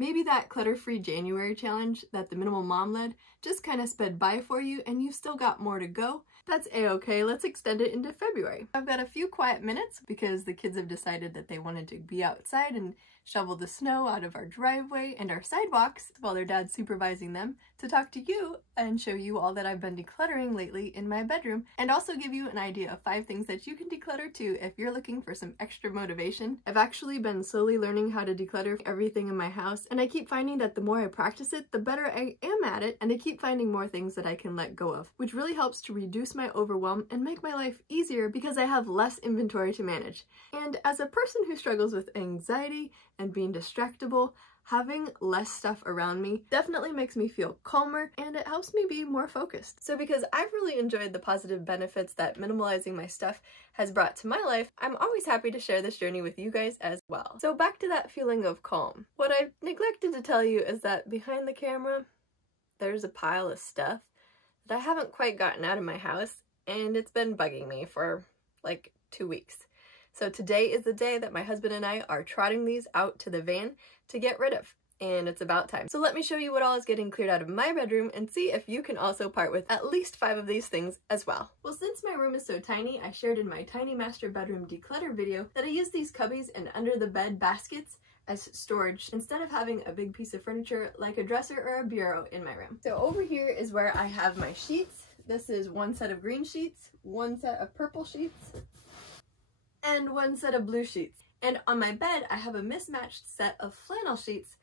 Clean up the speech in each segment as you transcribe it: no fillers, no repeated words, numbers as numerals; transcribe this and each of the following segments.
Maybe that clutter-free January challenge that the Minimal Mom led just kind of sped by for you and you've still got more to go. That's a-okay, let's extend it into February. I've got a few quiet minutes because the kids have decided that they wanted to be outside and shovel the snow out of our driveway and our sidewalks while their dad's supervising them, to talk to you and show you all that I've been decluttering lately in my bedroom, and also give you an idea of 5 things that you can declutter too if you're looking for some extra motivation. I've actually been slowly learning how to declutter everything in my house, and I keep finding that the more I practice it, the better I am at it, and I keep finding more things that I can let go of, which really helps to reduce my overwhelm and make my life easier because I have less inventory to manage. And as a person who struggles with anxiety and being distractible, having less stuff around me definitely makes me feel calmer and it helps me be more focused. So because I've really enjoyed the positive benefits that minimalizing my stuff has brought to my life, I'm always happy to share this journey with you guys as well. So back to that feeling of calm. What I've neglected to tell you is that behind the camera, there's a pile of stuff that I haven't quite gotten out of my house, and it's been bugging me for like 2 weeks. So today is the day that my husband and I are trotting these out to the van to get rid of, and it's about time. So let me show you what all is getting cleared out of my bedroom and see if you can also part with at least 5 of these things as well. Well, since my room is so tiny, I shared in my Tiny Master Bedroom Declutter video that I use these cubbies and under the bed baskets as storage instead of having a big piece of furniture like a dresser or a bureau in my room. So over here is where I have my sheets. This is 1 set of green sheets, 1 set of purple sheets, and 1 set of blue sheets. And on my bed, I have a mismatched set of flannel sheets,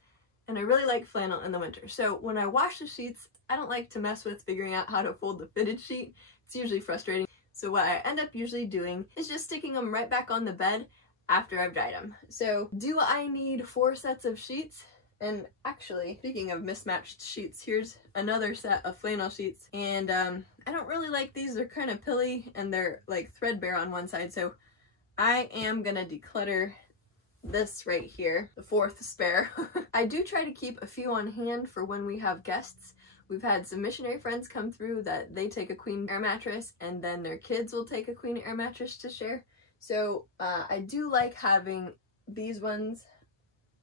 and I really like flannel in the winter. So when I wash the sheets, I don't like to mess with figuring out how to fold the fitted sheet. It's usually frustrating. So what I end up usually doing is just sticking them right back on the bed after I've dried them. So do I need 4 sets of sheets? And actually, speaking of mismatched sheets, here's another set of flannel sheets. And I don't really like these. They're kind of pilly and they're like threadbare on one side. So I am gonna declutter this right here, the 4th spare. I do try to keep a few on hand for when we have guests. We've had some missionary friends come through that they take a queen air mattress and then their kids will take a queen air mattress to share. So I do like having these ones.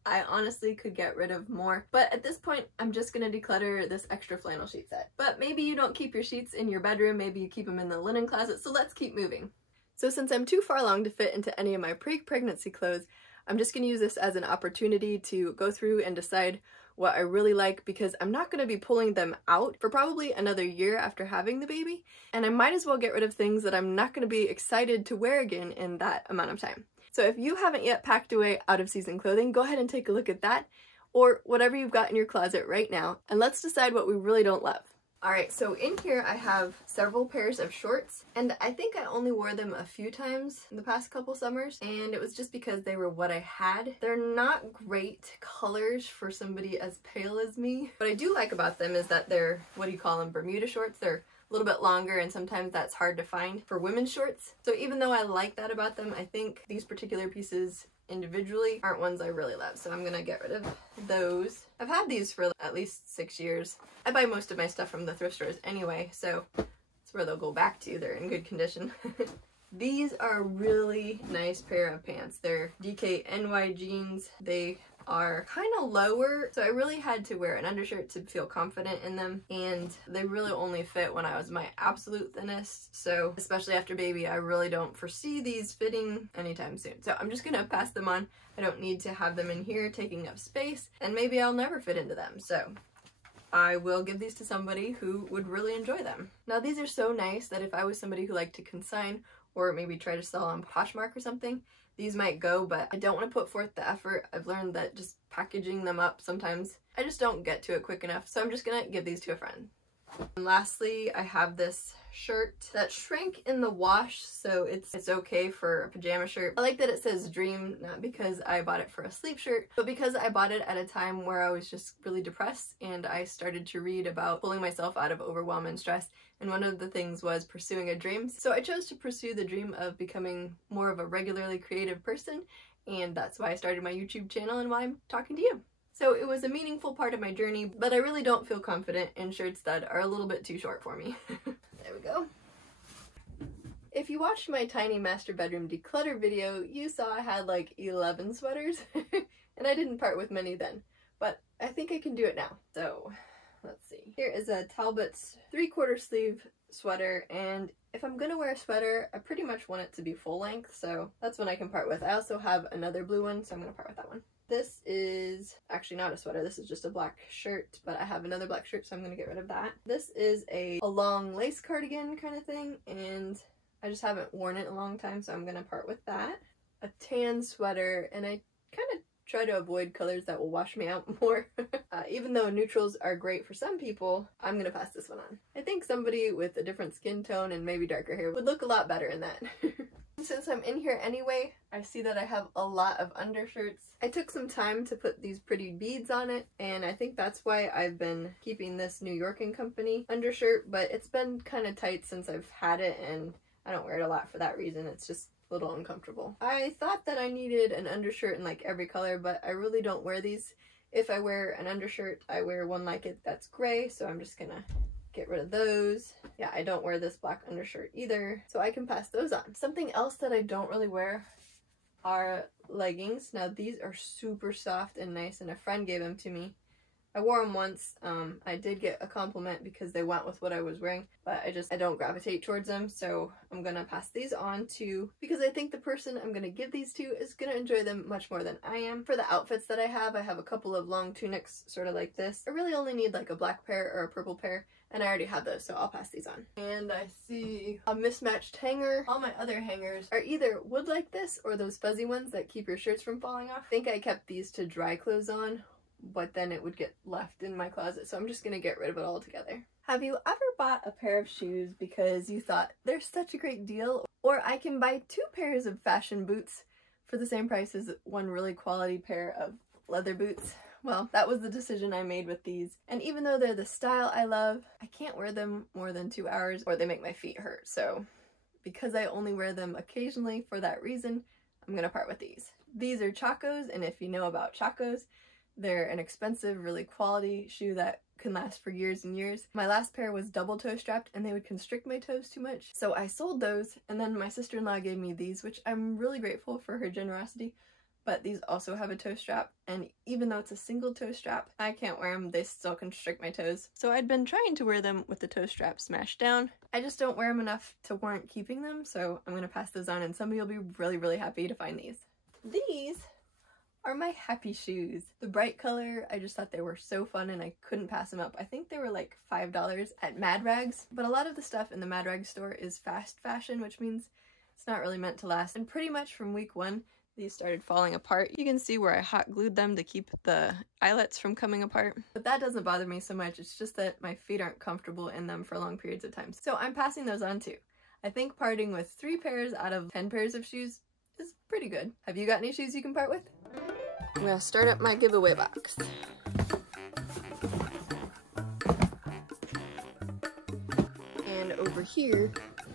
I honestly could get rid of more, but at this point I'm just gonna declutter this extra flannel sheet set. But maybe you don't keep your sheets in your bedroom, maybe you keep them in the linen closet, so let's keep moving. So since I'm too far along to fit into any of my pre-pregnancy clothes, I'm just going to use this as an opportunity to go through and decide what I really like, because I'm not going to be pulling them out for probably another year after having the baby, and I might as well get rid of things that I'm not going to be excited to wear again in that amount of time. So if you haven't yet packed away out of season clothing, go ahead and take a look at that, or whatever you've got in your closet right now, and let's decide what we really don't love. Alright, so in here I have several pairs of shorts, and I think I only wore them a few times in the past couple summers, and it was just because they were what I had. They're not great colors for somebody as pale as me. What I do like about them is that they're, what do you call them, Bermuda shorts? They're a little bit longer, and sometimes that's hard to find for women's shorts. So even though I like that about them, I think these particular pieces individually aren't ones I really love, so I'm gonna get rid of those. I've had these for at least 6 years. I buy most of my stuff from the thrift stores anyway, so that's where they'll go back to. They're in good condition. These are a really nice pair of pants. They're DKNY jeans. They are kind of lower, so I really had to wear an undershirt to feel confident in them, and they really only fit when I was my absolute thinnest, so especially after baby I really don't foresee these fitting anytime soon. So I'm just gonna pass them on. I don't need to have them in here taking up space, and maybe I'll never fit into them, so I will give these to somebody who would really enjoy them. Now these are so nice that if I was somebody who liked to consign or maybe try to sell on Poshmark or something, these might go, but I don't want to put forth the effort. I've learned that just packaging them up sometimes, I just don't get to it quick enough, so I'm just gonna give these to a friend. And lastly, I have this shirt that shrank in the wash, so it's okay for a pajama shirt. I like that it says dream, not because I bought it for a sleep shirt, but because I bought it at a time where I was just really depressed and I started to read about pulling myself out of overwhelm and stress, and one of the things was pursuing a dream. So I chose to pursue the dream of becoming more of a regularly creative person, and that's why I started my YouTube channel and why I'm talking to you. So it was a meaningful part of my journey, but I really don't feel confident in shirts that are a little bit too short for me. There we go. If you watched my Tiny Master Bedroom Declutter video, you saw I had like 11 sweaters, and I didn't part with many then. but I think I can do it now. So let's see. Here is a Talbot's 3/4 sleeve sweater, and if I'm gonna wear a sweater, I pretty much want it to be full length, so that's one I can part with. I also have another blue one, so I'm gonna part with that one. This is actually not a sweater, this is just a black shirt, but I have another black shirt, so I'm gonna get rid of that. This is a long lace cardigan kind of thing, and I just haven't worn it in a long time, so I'm gonna part with that. A tan sweater, and I kind of try to avoid colors that will wash me out more. Even though neutrals are great for some people, I'm gonna pass this one on. I think somebody with a different skin tone and maybe darker hair would look a lot better in that. Since I'm in here anyway, I see that I have a lot of undershirts. I took some time to put these pretty beads on it, and I think that's why I've been keeping this New York & Company undershirt, but it's been kind of tight since I've had it, and I don't wear it a lot for that reason. It's just a little uncomfortable. I thought that I needed an undershirt in like every color, but I really don't wear these. If I wear an undershirt, I wear one like it that's gray, so I'm just gonna get rid of those. Yeah, I don't wear this black undershirt either, so I can pass those on. Something else that I don't really wear are leggings. Now these are super soft and nice, and a friend gave them to me. I wore them once. I did get a compliment because they went with what I was wearing, but I don't gravitate towards them, so I'm gonna pass these on to, because I think the person I'm gonna give these to is gonna enjoy them much more than I am. For the outfits that I have a couple of long tunics sort of like this. I really only need like a black pair or a purple pair, and I already have those, so I'll pass these on. And I see a mismatched hanger. All my other hangers are either wood like this or those fuzzy ones that keep your shirts from falling off. I think I kept these to dry clothes on, but then it would get left in my closet, so I'm just gonna get rid of it all together. Have you ever bought a pair of shoes because you thought they're such a great deal, or I can buy 2 pairs of fashion boots for the same price as one really quality pair of leather boots? Well, that was the decision I made with these, and even though they're the style I love, I can't wear them more than 2 hours or they make my feet hurt, so because I only wear them occasionally for that reason, I'm gonna part with these. These are Chacos, and if you know about Chacos, they're an expensive, really quality shoe that can last for years and years. My last pair was double toe strapped and they would constrict my toes too much, so I sold those, and then my sister-in-law gave me these, which I'm really grateful for her generosity, but these also have a toe strap, and even though it's a single toe strap, I can't wear them, they still constrict my toes. So I'd been trying to wear them with the toe strap smashed down. I just don't wear them enough to warrant keeping them, so I'm gonna pass those on, and somebody will be really, really happy to find these. These are my happy shoes. The bright color, I just thought they were so fun and I couldn't pass them up. I think they were like $5 at Mad Rags, but a lot of the stuff in the Mad Rags store is fast fashion, which means it's not really meant to last. And pretty much from week 1, these started falling apart. You can see where I hot glued them to keep the eyelets from coming apart. But that doesn't bother me so much, it's just that my feet aren't comfortable in them for long periods of time. So I'm passing those on too. I think parting with 3 pairs out of 10 pairs of shoes is pretty good. Have you got any shoes you can part with? I'm gonna start up my giveaway box. And over here,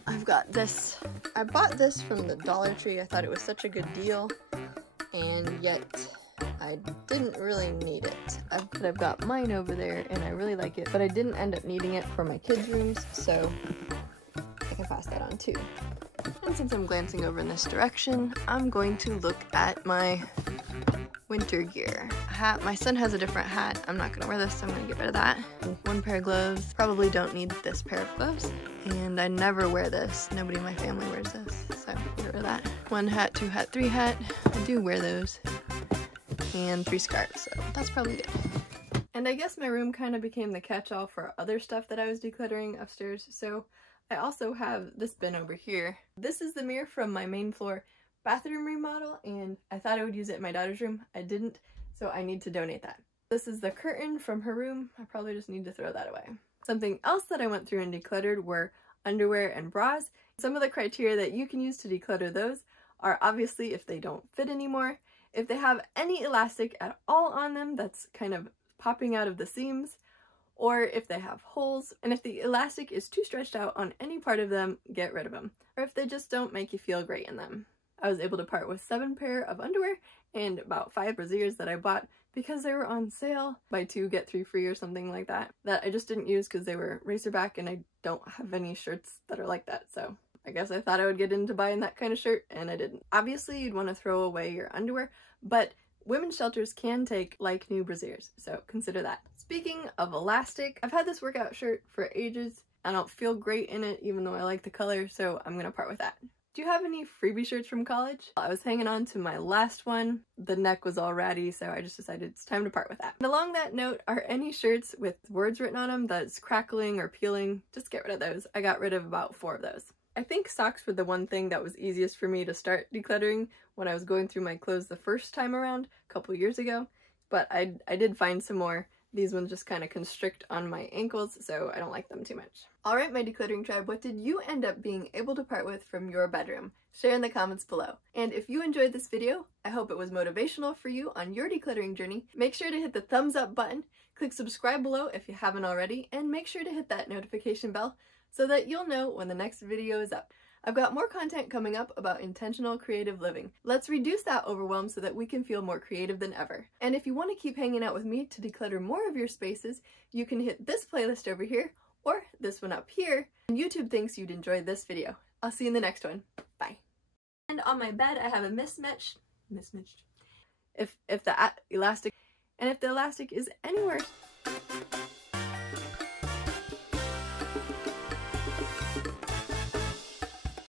I've got this. I bought this from the Dollar Tree. I thought it was such a good deal, and yet I didn't really need it. I've got mine over there, and I really like it, but I didn't end up needing it for my kids' rooms, so I can pass that on too. And since I'm glancing over in this direction, I'm going to look at my winter gear. Hat. My son has a different hat. I'm not gonna wear this, so I'm gonna get rid of that. 1 pair of gloves. Probably don't need this pair of gloves. And I never wear this. Nobody in my family wears this, so get rid of that. 1 hat, 2 hat, 3 hat. I do wear those. And 3 scarves, so that's probably good. And I guess my room kind of became the catch-all for other stuff that I was decluttering upstairs, so I also have this bin over here. This is the mirror from my main floor bathroom remodel, and I thought I would use it in my daughter's room. I didn't, so I need to donate that. This is the curtain from her room. I probably just need to throw that away. Something else that I went through and decluttered were underwear and bras. Some of the criteria that you can use to declutter those are obviously if they don't fit anymore, if they have any elastic at all on them that's kind of popping out of the seams, or if they have holes, and if the elastic is too stretched out on any part of them, get rid of them, or if they just don't make you feel great in them. I was able to part with 7 pair of underwear and about 5 brassieres that I bought because they were on sale, buy 2 get 3 free or something like that, that I just didn't use because they were racerback and I don't have any shirts that are like that, so I guess I thought I would get into buying that kind of shirt and I didn't. Obviously you'd want to throw away your underwear, but Women's shelters can take like new brassieres, so consider that. Speaking of elastic, I've had this workout shirt for ages. I don't feel great in it even though I like the color, so I'm gonna part with that. Do you have any freebie shirts from college? I was hanging on to my last one. The neck was all ratty, so I just decided it's time to part with that. And along that note, are any shirts with words written on them that's crackling or peeling? Just get rid of those. I got rid of about 4 of those. I think socks were the one thing that was easiest for me to start decluttering when I was going through my clothes the first time around, a couple years ago, but I did find some more. These ones just kind of constrict on my ankles, so I don't like them too much. Alright, my decluttering tribe, what did you end up being able to part with from your bedroom? Share in the comments below. And if you enjoyed this video, I hope it was motivational for you on your decluttering journey. Make sure to hit the thumbs up button, click subscribe below if you haven't already, and make sure to hit that notification bell so that you'll know when the next video is up. I've got more content coming up about intentional creative living. Let's reduce that overwhelm so that we can feel more creative than ever. And if you want to keep hanging out with me to declutter more of your spaces, you can hit this playlist over here or this one up here, and YouTube thinks you'd enjoy this video. I'll see you in the next one. Bye. And on my bed I have a mismatched if the elastic is anywhere